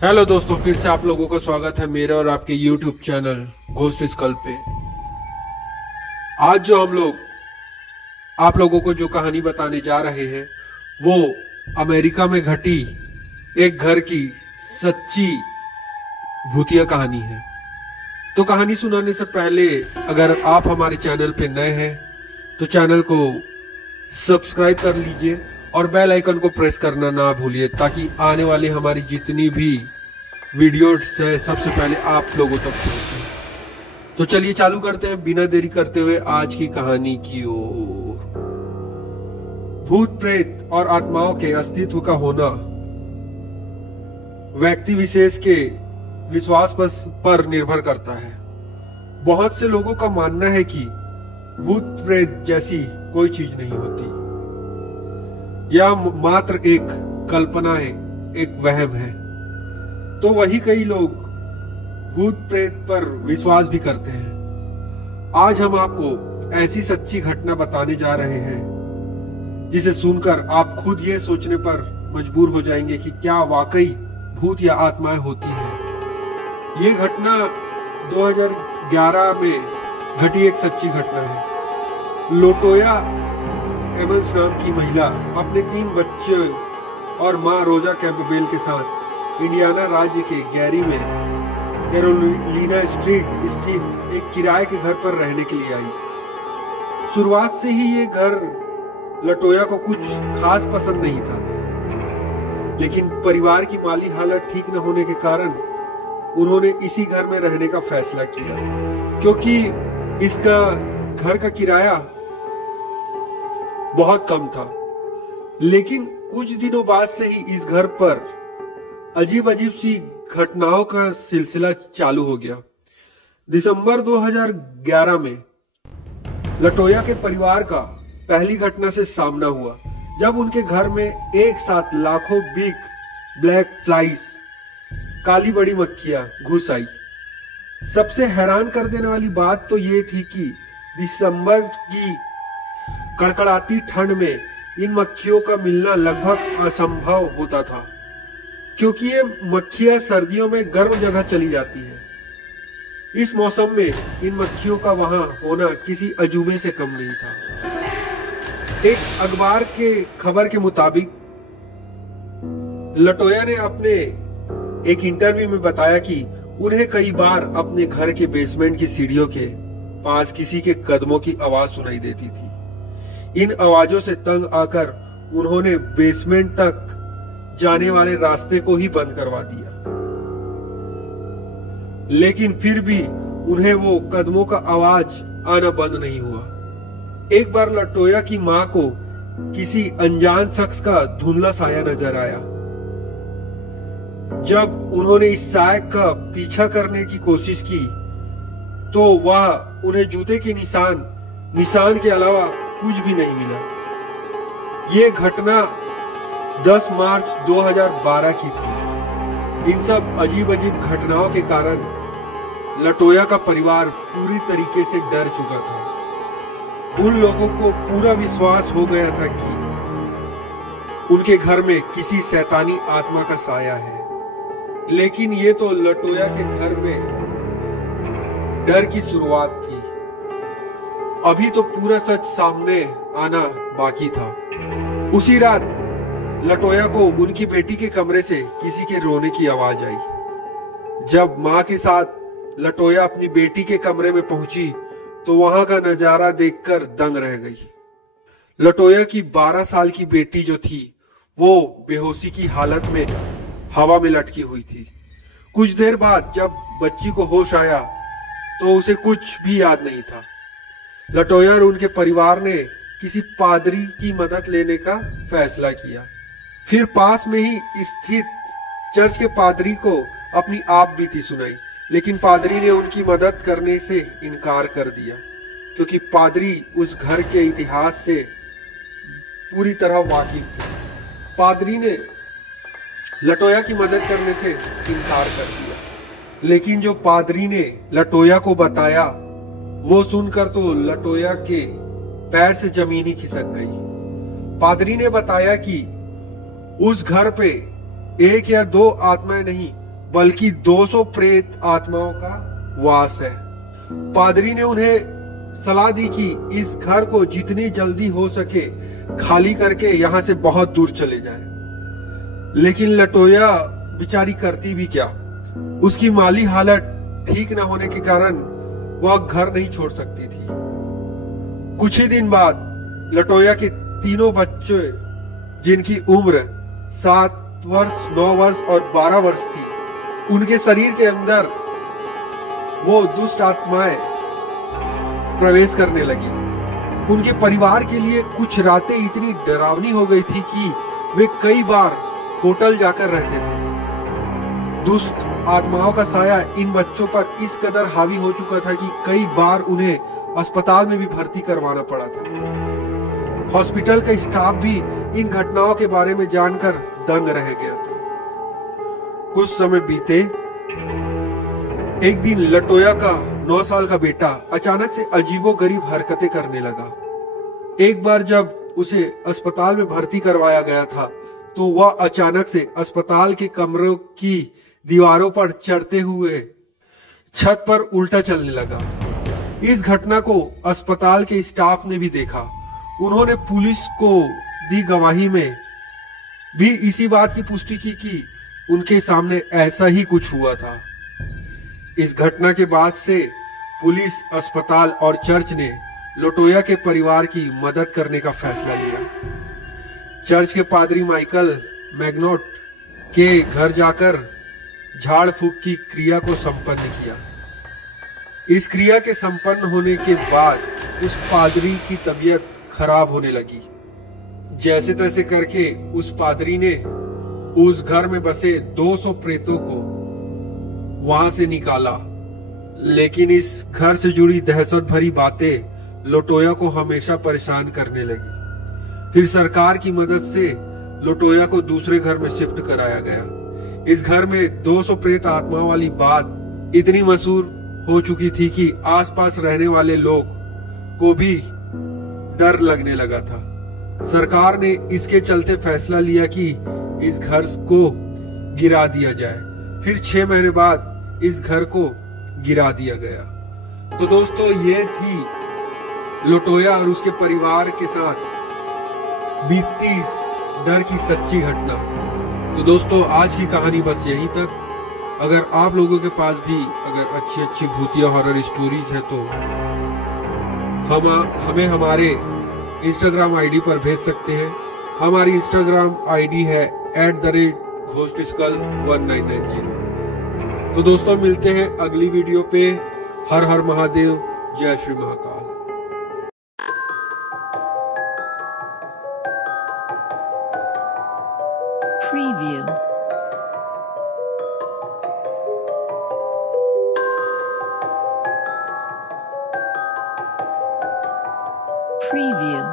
Hello दोस्तों, फिर से आप लोगों का स्वागत है मेरे और आपके YouTube चैनल घोस्ट स्कल पे। आज जो हम लोग आप लोगों को जो कहानी बताने जा रहे हैं वो अमेरिका में घटी एक घर की सच्ची भूतिया कहानी है। तो कहानी सुनाने से पहले अगर आप हमारे चैनल पे नए हैं तो चैनल को सब्सक्राइब कर लीजिए और बेल आइकन को प्रेस करना ना भूलिए ताकि आने वाली हमारी जितनी भी वीडियोस है सबसे पहले आप लोगों तक पहुंचे। तो चलिए चालू करते हैं बिना देरी करते हुए आज की कहानी की ओर। भूत प्रेत और आत्माओं के अस्तित्व का होना व्यक्ति विशेष के विश्वास पर निर्भर करता है। बहुत से लोगों का मानना है कि भूत प्रेत जैसी कोई चीज नहीं होती, यह मात्र एक कल्पना है, एक वहम है। तो वही कई लोग भूत प्रेत पर विश्वास भी करते हैं। आज हम आपको ऐसी सच्ची घटना बताने जा रहे हैं जिसे सुनकर आप खुद ये सोचने पर मजबूर हो जाएंगे कि क्या वाकई भूत या आत्माएं होती हैं। ये घटना 2011 में घटी एक सच्ची घटना है। लोटोया एमन्स नाम की महिला अपने 3 बच्चे और मां रोजा कैम्पबेल के साथ इंडियाना राज्य के गैरी में कैरोलिना स्ट्रीट स्थित एक किराए के घर पर रहने के लिए आई। शुरुआत से ही ये घर लटोया को कुछ खास पसंद नहीं था, लेकिन परिवार की माली हालत ठीक न होने के कारण उन्होंने इसी घर में रहने का फैसला किया, क्योंकि इसका घर का किराया बहुत कम था। लेकिन कुछ दिनों बाद से ही इस घर पर अजीब अजीब सी घटनाओं का सिलसिला चालू हो गया। दिसंबर 2011 में लटोया के परिवार का पहली घटना से सामना हुआ जब उनके घर में एक साथ लाखों बिग ब्लैक फ्लाइज, काली बड़ी मक्खियां घुस आई। सबसे हैरान कर देने वाली बात तो ये थी कि दिसंबर की कड़कड़ाती ठंड में इन मक्खियों का मिलना लगभग असंभव होता था, क्योंकि ये मक्खियां सर्दियों में गर्म जगह चली जाती है। इस मौसम में इन मक्खियों का वहां होना किसी अजूबे से कम नहीं था। एक अखबार के खबर के मुताबिक लटोया ने अपने एक इंटरव्यू में बताया कि उन्हें कई बार अपने घर के बेसमेंट की सीढ़ियों के पास किसी के कदमों की आवाज सुनाई देती थी। इन आवाजों से तंग आकर उन्होंने बेसमेंट तक जाने वाले रास्ते को ही बंद करवा दिया, लेकिन फिर भी उन्हें वो कदमों का आवाज आना बंद नहीं हुआ। एक बार लटोया की मां को किसी अनजान शख्स का धुंधला साया नजर आया। जब उन्होंने इस साय का पीछा करने की कोशिश की तो वह उन्हें जूते के निशान के अलावा कुछ भी नहीं मिला। ये घटना 10 मार्च 2012 की थी। इन सब अजीब अजीब घटनाओं के कारण लटोया का परिवार पूरी तरीके से डर चुका था। उन लोगों को पूरा विश्वास हो गया था कि उनके घर में किसी शैतानी आत्मा का साया है। लेकिन ये तो लटोया के घर में डर की शुरुआत थी। अभी तो पूरा सच सामने आना बाकी था। उसी रात लटोया को उनकी बेटी के कमरे से किसी के रोने की आवाज आई। जब मां के साथ लटोया अपनी बेटी के कमरे में पहुंची तो वहां का नजारा देखकर दंग रह गई। लटोया की 12 साल की बेटी जो थी वो बेहोशी की हालत में हवा में लटकी हुई थी। कुछ देर बाद जब बच्ची को होश आया तो उसे कुछ भी याद नहीं था। लटोया और उनके परिवार ने किसी पादरी की मदद लेने का फैसला किया। फिर पास में ही स्थित चर्च के पादरी को अपनी आप बीती सुनाई, लेकिन पादरी ने उनकी मदद करने से इनकार कर दिया, क्योंकि पादरी उस घर के इतिहास से पूरी तरह वाकिफ थे। पादरी ने लटोया की मदद करने से इनकार कर दिया, लेकिन जो पादरी ने लटोया को बताया वो सुनकर तो लटोया के पैर से जमीन ही खिसक गई। पादरी ने बताया कि उस घर पे 1 या 2 आत्माएं नहीं बल्कि 200 प्रेत आत्माओं का वास है। पादरी ने उन्हें सलाह दी कि इस घर को जितनी जल्दी हो सके खाली करके यहाँ से बहुत दूर चले जाए। लेकिन लटोया बेचारी करती भी क्या, उसकी माली हालत ठीक न होने के कारण वह घर नहीं छोड़ सकती थी। कुछ ही दिन बाद लटोया के तीनों बच्चे, जिनकी उम्र 7 वर्ष, 9 वर्ष और 12 वर्ष थी, उनके शरीर के अंदर वो दुष्ट आत्माएं प्रवेश करने लगी। उनके परिवार के लिए कुछ रातें इतनी डरावनी हो गई थी कि वे कई बार होटल जाकर रहते थे। दुष्ट आत्माओं का साया इन बच्चों पर इस कदर हावी हो चुका था कि कई बार उन्हें अस्पताल में भी भर्ती करवाना पड़ा था। हॉस्पिटल का स्टाफ भी इन घटनाओं के बारे में जानकर दंग रह गया था। कुछ समय बीते, एक दिन लटोया का 9 साल का बेटा अचानक से अजीबोगरीब हरकतें करने लगा। एक बार जब उसे अस्पताल में भर्ती करवाया गया था तो वह अचानक से अस्पताल के कमरों की दीवारों पर चढ़ते हुए छत पर उल्टा चलने लगा। इस घटना को अस्पताल के स्टाफ ने भी देखा। उन्होंने पुलिस को दी गवाही में भी इसी बात की पुष्टि की कि उनके सामने ऐसा ही कुछ हुआ था। इस घटना के बाद से पुलिस, अस्पताल और चर्च ने लटोया के परिवार की मदद करने का फैसला लिया। चर्च के पादरी माइकल मैग्नोट के घर जाकर झाड़ फूक की क्रिया को संपन्न किया। इस क्रिया के संपन्न होने के बाद उस पादरी की तबीयत खराब होने लगी। जैसे तैसे करके उस पादरी ने उस घर में बसे 200 प्रेतों को वहां से निकाला। लेकिन इस घर से जुड़ी दहशत भरी बातें लटोया को हमेशा परेशान करने लगी। फिर सरकार की मदद से लटोया को दूसरे घर में शिफ्ट कराया गया। इस घर में 200 प्रेत आत्मा वाली बात इतनी मशहूर हो चुकी थी कि आसपास रहने वाले लोग को भी डर लगने लगा था। सरकार ने इसके चलते फैसला लिया कि इस घर को गिरा दिया जाए। फिर 6 महीने बाद इस घर को गिरा दिया गया। तो दोस्तों, ये थी लटोया और उसके परिवार के साथ बीती डर की सच्ची घटना। तो दोस्तों, आज की कहानी बस यहीं तक। अगर आप लोगों के पास भी अगर अच्छी अच्छी भूतिया हॉरर स्टोरीज है तो हमें हमारे इंस्टाग्राम आईडी पर भेज सकते हैं। हमारी इंस्टाग्राम आईडी है @ghostskull1990। तो दोस्तों, मिलते हैं अगली वीडियो पे। हर हर महादेव, जय श्री महाकाल। Preview. Preview.